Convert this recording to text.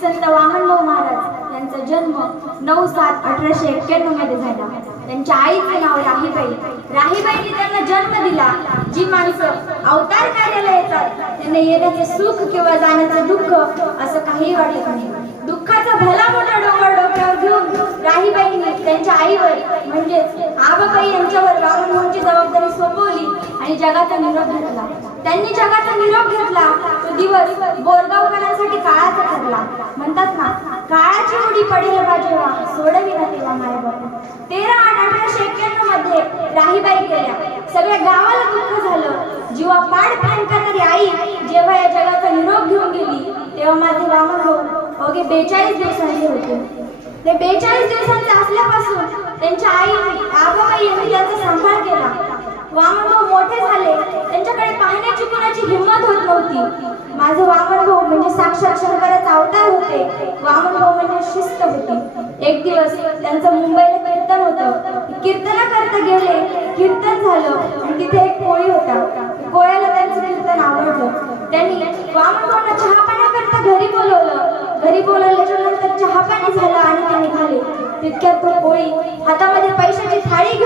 संत वामनभाऊ महाराज यांचा जन्म नऊ सात अठराशे एक्क्याण्णवमध्ये झाला. त्यांच्या आईचे नाव राहीबाई. राहीबाईने त्यांना जन्म दिला. जी माणसं अवतार कार्याला येतात त्यांना येण्याचे सुख किंवा जाण्याचं दुःख असं काही वाटत नाही. दुःखाचा भला मोठा डोंगर डोक्यावर घेऊन राहीबाईंनी त्यांच्या आईवर म्हणजेच आबाबाई यांच्यावर वामनभाऊंची जबाबदारी सोपवली आणि जगाचा निरोप घेतला. त्यांनी जगाचा निरोप घेतला. तो दिवस बोरगावकरांसाठी लागला. म्हणतात ना काळाची उडी पडेल जेव्हा सोडविला तिला तेव्हा माया बाबा तेरा आठ अठराशे एक्क्याण्णवमध्ये राहीबाई गेल्या. सगळ्या गावाला दुःख झालं. जीवा पाड प्रेम करणारी आई जेव्हा या जगाचा निरोप घेऊन गेली तेव्हा माझे वामन भाऊ अवघे बेचाळीस दिवसांचे होते. ते बेचाळीस दिवसांचे असल्यापासून त्यांच्या आई आबा यांनी त्यांचा सांभाळ केला वामनभाऊ मोठे झाले त्यांच्याकडे माझी कुणाची हिंमत होत नव्हती. माझे वामनभाऊ म्हणजे साक्षात शंकराचा अवतार होते. वामनभाऊ म्हणजे शिस्त होती. एक दिवस त्यांचं मुंबईला कीर्तन होतं. कीर्तना करता गेले. कीर्तन झालं. आणि तिथे एक कोळी होता. कोळ्याला त्यांचं कीर्तन आवडलं. त्यांनी वामनभाऊंना चहा पाण्याकरता घरी बोलवलं. घरी बोलवल्याच्या नंतर चहा पाणी झालं आणि ते निघाले. तितक्यात तो कोळी हातामध्ये पैशाची थाळी